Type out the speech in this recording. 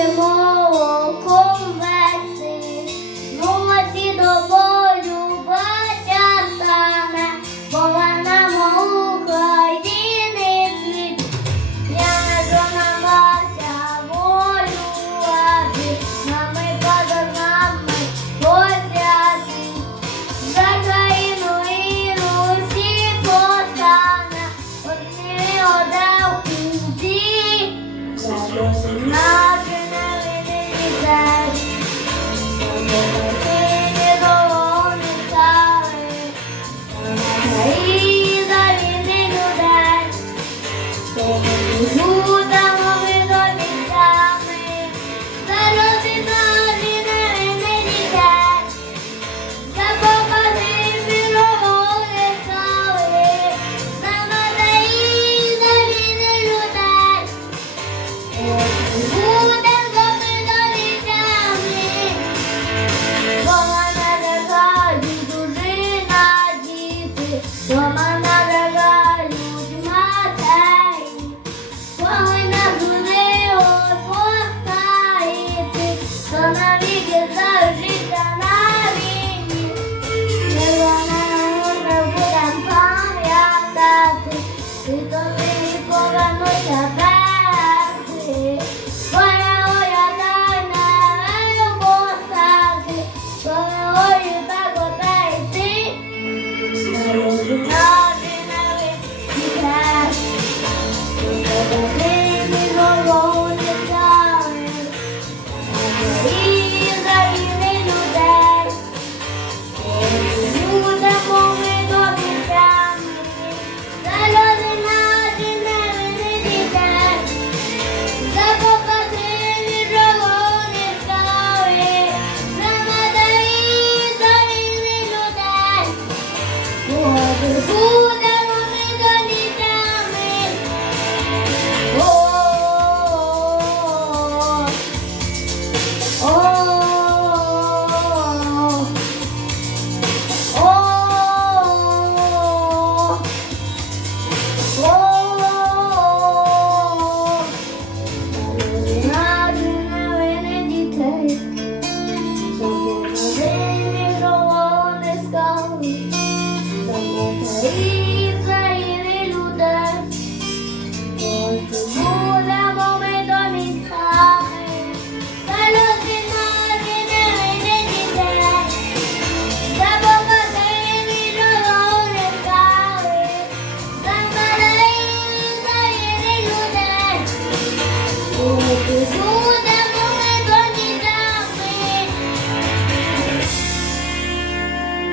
面包 that the